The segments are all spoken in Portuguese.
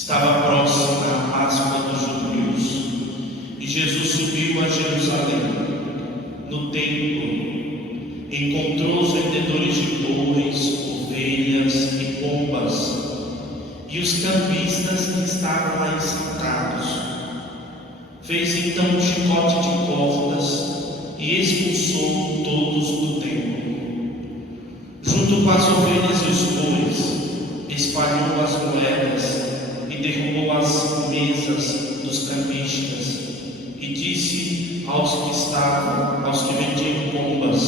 Estava próxima a Páscoa dos judeus e Jesus subiu a Jerusalém. No templo, encontrou os vendedores de bois, ovelhas e pombas e os cambistas que estavam aí sentados. Fez então um chicote de cordas e expulsou todos do templo. Junto com as ovelhas e os bois, espalhou as moedas e derrubou as mesas dos cambistas e disse aos que vendiam pombas: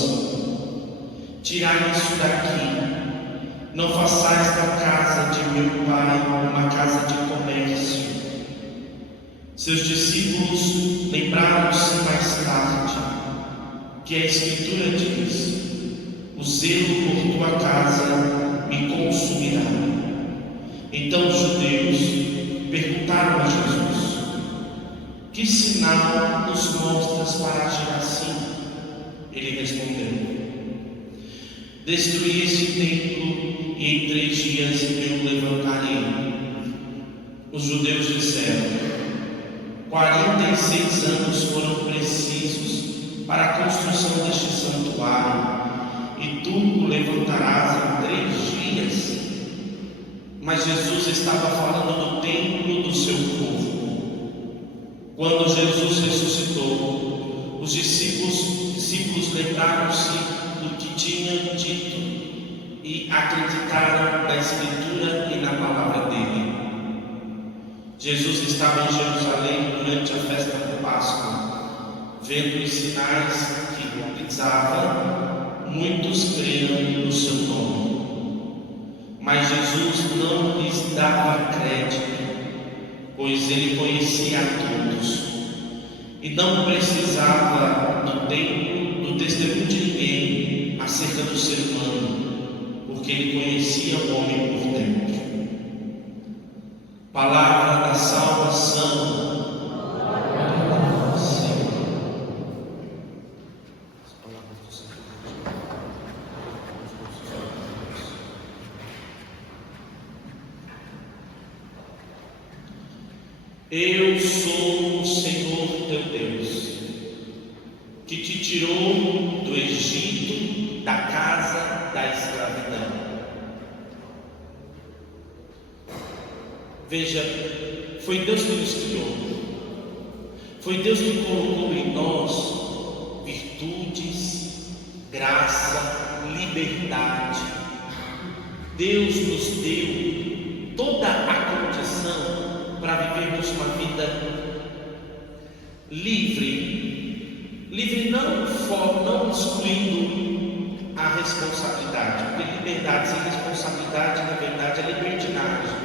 tirai isso daqui, não façais da casa de meu pai uma casa de comércio. Seus discípulos lembraram-se mais tarde que a Escritura diz: o zelo por tua casa me consumirá. Então os judeus perguntaram a Jesus: que sinal nos mostras para agir assim? Ele respondeu: destruí este templo e em 3 dias eu levantarei. Os judeus disseram: 46 anos foram precisos para a construção deste santuário, e tu o levantarás em 3 dias? Mas Jesus estava falando do templo do seu povo. Quando Jesus ressuscitou, os discípulos lembraram-se do que tinham dito e acreditaram na Escritura e na palavra dele. Jesus estava em Jerusalém durante a festa da Páscoa. Vendo os sinais que realizava, muitos creram no seu nome. Mas Jesus não lhes dava crédito, pois ele conhecia a todos e não precisava do testemunho de ninguém acerca do ser humano, porque ele conhecia o homem por dentro. Palavra da salvação. Eu sou o Senhor teu Deus, que te tirou do Egito, da casa da escravidão. Veja, foi Deus que nos criou, foi Deus que colocou em nós virtudes, graça, liberdade. Deus nos deu toda a condição para vivermos uma vida livre não excluindo a responsabilidade, porque liberdade sem responsabilidade, na verdade, é libertinagem,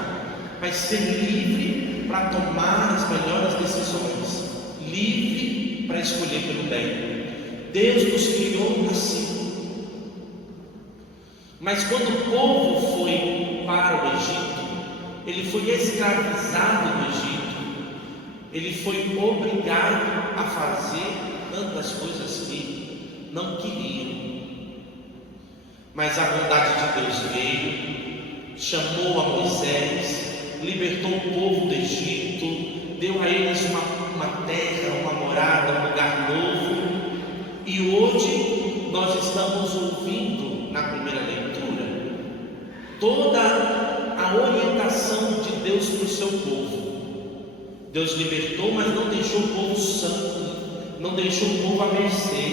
mas ser livre para tomar as melhores decisões, livre para escolher pelo bem. Deus nos criou assim. Mas quando o povo foi para o Egito, ele foi escravizado no Egito, ele foi obrigado a fazer tantas coisas que não queriam. Mas a bondade de Deus veio, chamou a Moisés, libertou o povo do Egito, deu a eles uma terra, uma morada, um lugar novo. E hoje nós estamos ouvindo na primeira leitura toda a orientação de Deus para o seu povo. Deus libertou, mas não deixou o povo santo, não deixou o povo à mercê.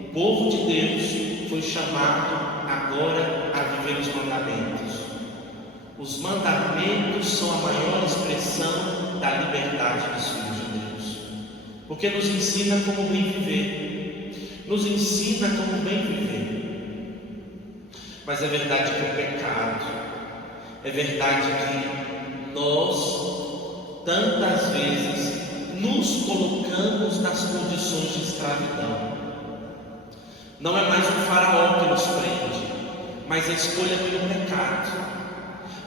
O povo de Deus foi chamado agora a viver os mandamentos. Os mandamentos são a maior expressão da liberdade dos filhos de Deus, porque nos ensina como bem viver, nos ensina como bem viver. Mas é verdade que o pecado, é verdade que nós tantas vezes nos colocamos nas condições de escravidão. Não é mais o faraó que nos prende, mas a escolha pelo pecado.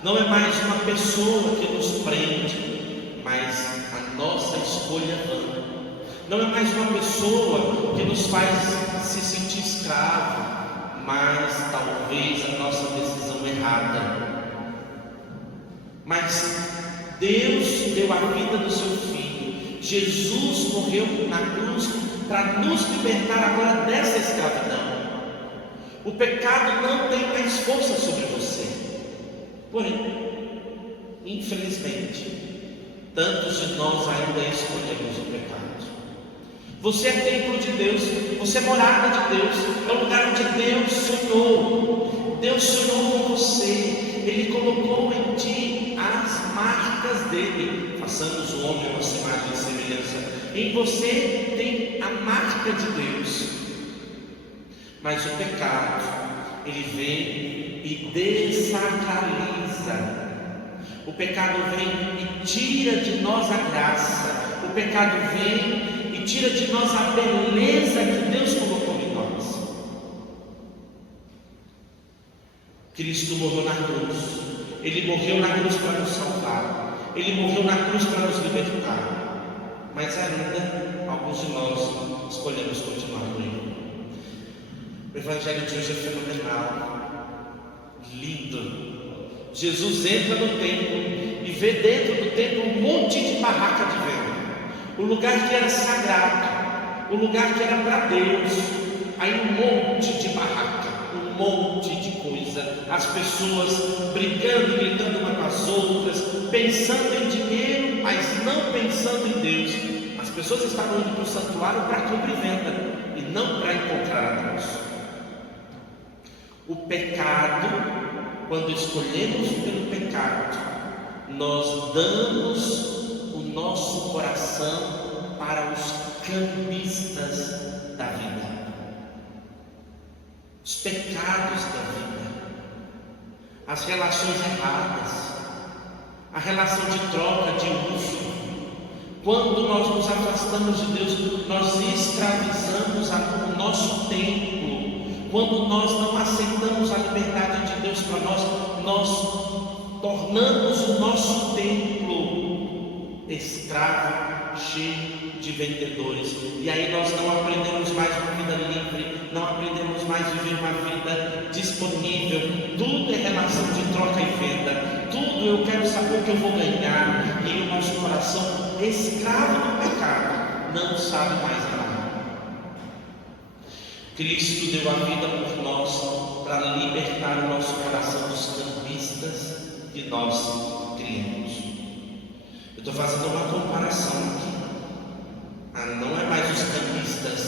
Não é mais uma pessoa que nos prende, mas a nossa escolha vã. Não é mais uma pessoa que nos faz se sentir escravo, mas talvez a nossa decisão errada. Mas Deus deu a vida do seu Filho. Jesus morreu na cruz para nos libertar agora dessa escravidão. O pecado não tem mais força sobre você. Porém, infelizmente, tantos de nós ainda escolhemos o pecado. Você é templo de Deus, você é morada de Deus, é o lugar onde Deus sonhou. Deus sonhou com você, Ele colocou em ti as marcas dele. Façamos o homem a nossa imagem e semelhança. Em você tem a marca de Deus. Mas o pecado, ele vem e desacraliza. O pecado vem e tira de nós a graça. O pecado vem e tira de nós a beleza que Deus colocou em nós. Cristo morreu na cruz. Ele morreu na cruz para nos salvar. Ele morreu na cruz para nos libertar. Mas ainda, alguns de nós escolhemos continuar com ele. O Evangelho de hoje é fenomenal, lindo. Jesus entra no templo e vê dentro do templo um monte de barraca de venda. O lugar que era sagrado, o lugar que era para Deus. Aí um monte de barraca, um monte de coisa. As pessoas brigando, gritando umas com as outras, pensando em dinheiro, mas não pensando em Deus. As pessoas estavam indo para o santuário para compra e venda e não para encontrar a Deus. O pecado, quando escolhemos pelo pecado, nós damos o nosso coração para os cambistas da vida, os pecados da vida, as relações erradas, a relação de troca, de uso. Quando nós nos afastamos de Deus, nós escravizamos o nosso tempo. Quando nós não aceitamos a liberdade de Deus para nós, nós tornamos o nosso templo escravo, cheio de vendedores. E aí nós não aprendemos mais uma vida livre, não aprendemos mais a viver uma vida disponível. Tudo é relação de troca e venda. Tudo eu quero saber o que eu vou ganhar. E o nosso coração, escravo do pecado, não sabe mais amar. Cristo deu a vida por nós para libertar o nosso coração dos cambistas que nós criamos. Eu estou fazendo uma comparação aqui. Não é mais os cambistas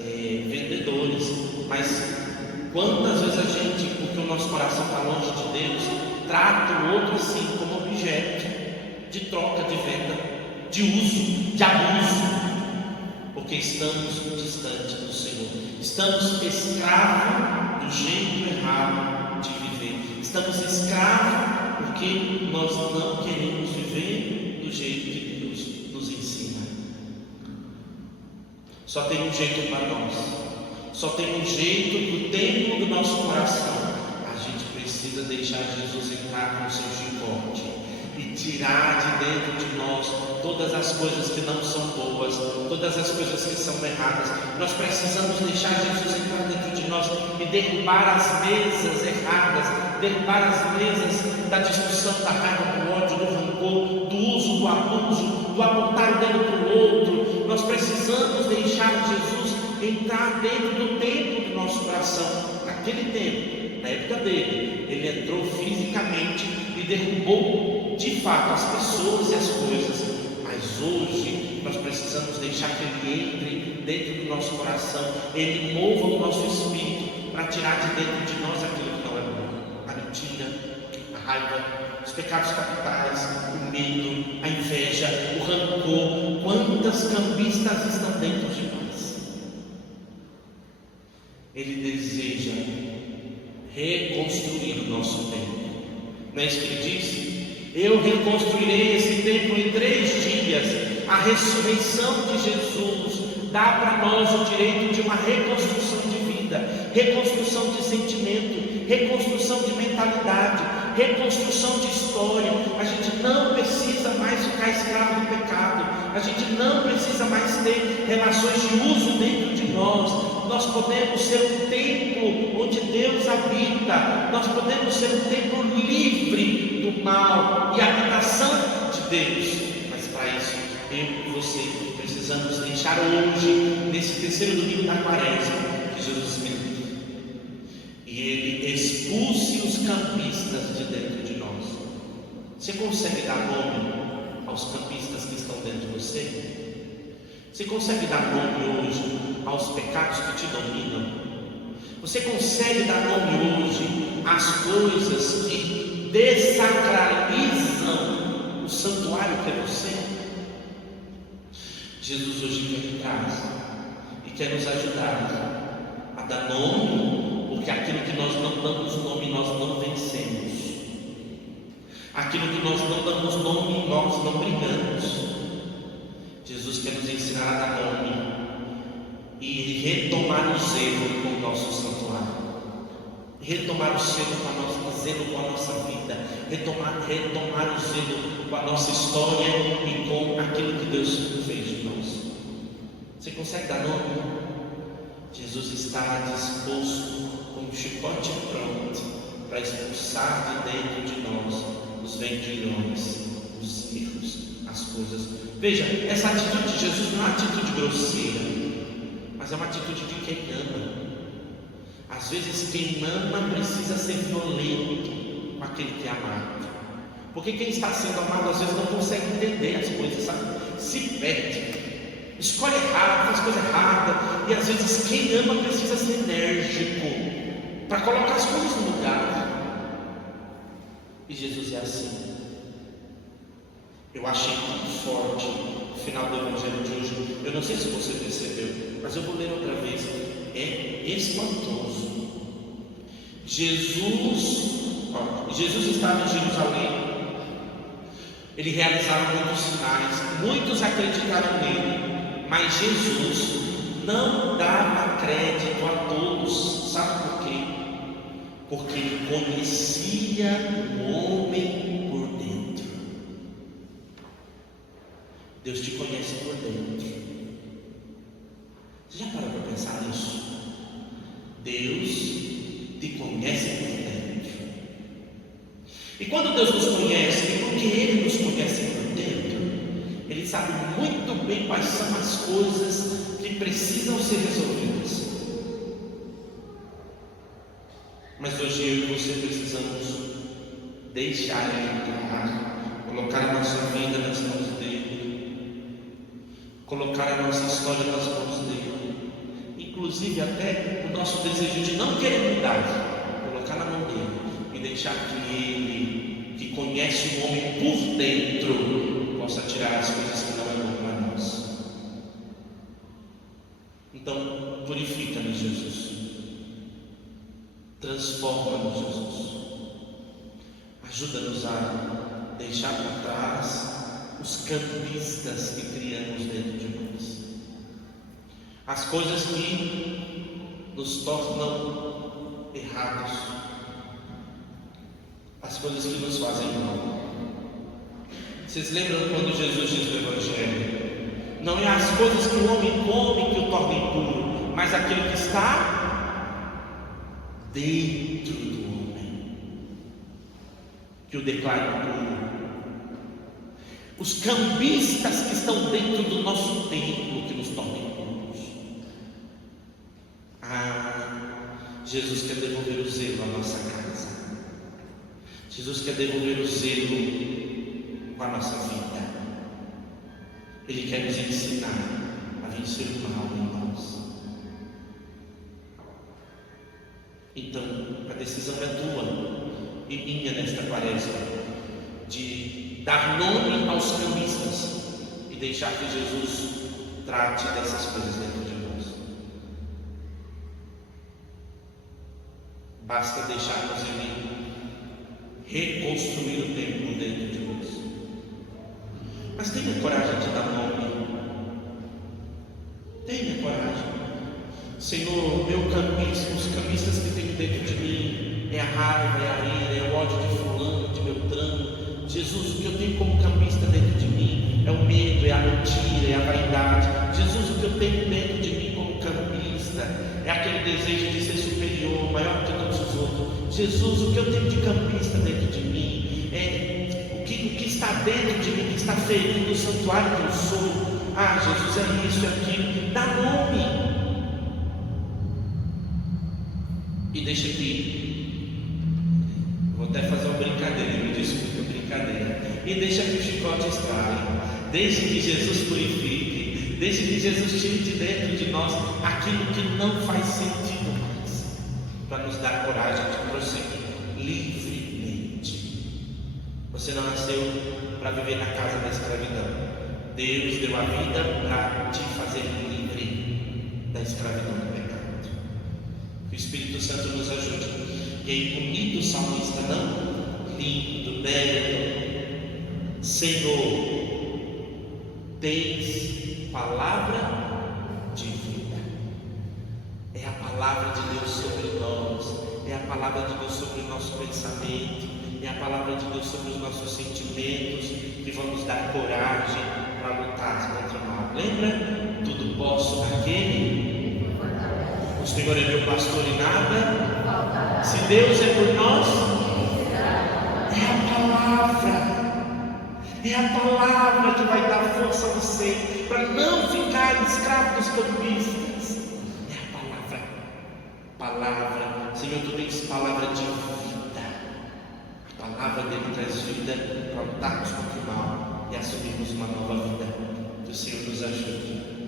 vendedores, mas quantas vezes a gente, porque o nosso coração está longe de Deus, trata o outro assim como objeto de troca, de venda, de uso, de abuso, porque estamos distantes do Senhor. Estamos escravos do jeito errado de viver. Estamos escravos porque nós não queremos viver do jeito que Deus nos ensina. Só tem um jeito para nós. Só tem um jeito do templo do nosso coração. A gente precisa deixar Jesus entrar com o seu chicote e tirar de dentro de nós todas as coisas que não são boas, todas as coisas que são erradas. Nós precisamos deixar Jesus entrar dentro de nós e derrubar as mesas erradas, derrubar as mesas da discussão, da raiva, do ódio, do rancor, do uso, do abuso, do apontar o dedo para o outro. Nós precisamos deixar Jesus entrar dentro do templo do nosso coração. Naquele tempo, na época dele, ele entrou fisicamente e derrubou de fato as pessoas e as coisas. Mas hoje nós precisamos deixar que ele entre dentro do nosso coração, ele mova o nosso espírito para tirar de dentro de nós aquilo que não é bom: a mentira, a raiva, os pecados capitais, o medo, a inveja, o rancor. Quantas cambistas estão dentro de nós? Ele deseja reconstruir o nosso templo. Não é isso que ele diz? Eu reconstruirei esse templo em 3 dias. A ressurreição de Jesus dá para nós o direito de uma reconstrução de vida, reconstrução de sentimento, reconstrução de mentalidade, reconstrução de história. A gente não precisa mais ficar escravo do pecado. A gente não precisa mais ter relações de uso dentro de nós. Nós podemos ser um templo onde Deus habita. Nós podemos ser um templo livre do mal e a habitação de você precisamos deixar hoje, nesse terceiro domingo da quaresma, que Jesus veio e Ele expulse os campistas de dentro de nós. Você consegue dar nome aos campistas que estão dentro de você? Você consegue dar nome hoje aos pecados que te dominam? Você consegue dar nome hoje às coisas que desacralizam o santuário que é você? Jesus hoje vem em casa e quer nos ajudar a dar nome, porque aquilo que nós não damos nome, nós não vencemos. Aquilo que nós não damos nome, nós não brigamos. Jesus quer nos ensinar a dar nome e retomar o zelo com o nosso santuário, retomar o zelo com a nossa vida, retomar o zelo com a nossa história e com aquilo que Deus fez de nós. Você consegue dar nome? Jesus está disposto, com um chicote pronto, para expulsar de dentro de nós os vendilhões, os erros, as coisas. Veja, essa atitude de Jesus não é uma atitude grosseira, mas é uma atitude de quem ama. Às vezes quem ama precisa ser violento com aquele que é amado, porque quem está sendo amado às vezes não consegue entender as coisas, sabe? Se perde, escolhe errado, faz coisa errada, e às vezes quem ama precisa ser enérgico para colocar as coisas no lugar. E Jesus é assim. Eu achei muito forte o final do Evangelho de hoje. Eu não sei se você percebeu, mas eu vou ler outra vez. É espantoso. Jesus estava em Jerusalém. Ele realizava muitos sinais. Muitos acreditaram nele, mas Jesus não dava crédito a todos. Sabe por quê? Porque ele conhecia o homem por dentro. Deus te conhece por dentro. Você já parou para pensar nisso? Deus te conhece por dentro. E quando Deus nos conhece, e porque Ele nos conhece por dentro, Ele sabe muito bem quais são as coisas que precisam ser resolvidas. Mas hoje eu e você precisamos deixar Ele entrar, colocar a nossa vida nas mãos dEle, colocar a nossa história nas mãos dEle, inclusive até o nosso desejo de não querer mudar, colocar na mão dEle e deixar que Ele, que conhece o homem por dentro, possa tirar as coisas que não é bom para nós. Então, purifica-nos, Jesus. Transforma-nos, Jesus. Ajuda-nos a deixar para trás os campistas que criamos dentro de nós, as coisas que nos tornam errados, as coisas que nos fazem mal. Vocês lembram quando Jesus diz no Evangelho: não é as coisas que o homem come que o tornam impuro, mas aquilo que está dentro do homem que o declara impuro. Os cambistas que estão dentro do nosso templo que nos tornam impuros. Jesus quer devolver o zelo à nossa casa. Jesus quer devolver o zelo com a nossa vida. Ele quer nos ensinar a vencer o mal em nós. Então, a decisão é tua e minha nesta quaresma, de dar nome aos cambistas e deixar que Jesus trate dessas coisas dentro de nós. Basta deixarmos Ele reconstruir o templo dentro de nós. Mas tenha coragem de dar nome. Tenha coragem. Senhor, os cambistas que tenho dentro de mim é a raiva, é a ira, é o ódio de fulano, de Beltrano. Jesus, o que eu tenho como cambista dentro de mim é o medo, é a mentira, é a vaidade. Jesus, o que eu tenho dentro de mim como cambista é aquele desejo de ser superior, maior que todos os outros. Jesus, o que eu tenho de cambista dentro de mim é o que está dentro de mim, que está ferindo o santuário que eu sou. Ah, Jesus é isso, é aquilo. Dá nome. E deixa aqui. Vou até fazer uma brincadeira, me desculpe a brincadeira. E deixa que o chicote estrale. Deixe que Jesus purifique. Deixe que Jesus tire de dentro de nós aquilo que não faz sentido mais, para nos dar coragem de prosseguir livremente. Você não nasceu para viver na casa da escravidão. Deus deu a vida para te fazer livre da escravidão do pecado. Que o Espírito Santo nos ajude. E aí, bonito o salmista, não? Lindo, belo. Senhor, tens palavra de vida. É a palavra de Deus sobre nós. É a palavra de Deus sobre o nosso pensamento. É a palavra de Deus sobre os nossos sentimentos, que vão nos dar coragem para lutar contra o mal. Lembra? Tudo posso naquele. O Senhor é meu pastor e nada. Se Deus é por nós, é a palavra. É a palavra que vai dar força a você para não ficar escravo dos campistas. É a palavra. Palavra. Senhor, tu tens palavra de vida. A palavra dele traz vida para lutarmos contra o mal e assumirmos uma nova vida. Que o Senhor nos ajude.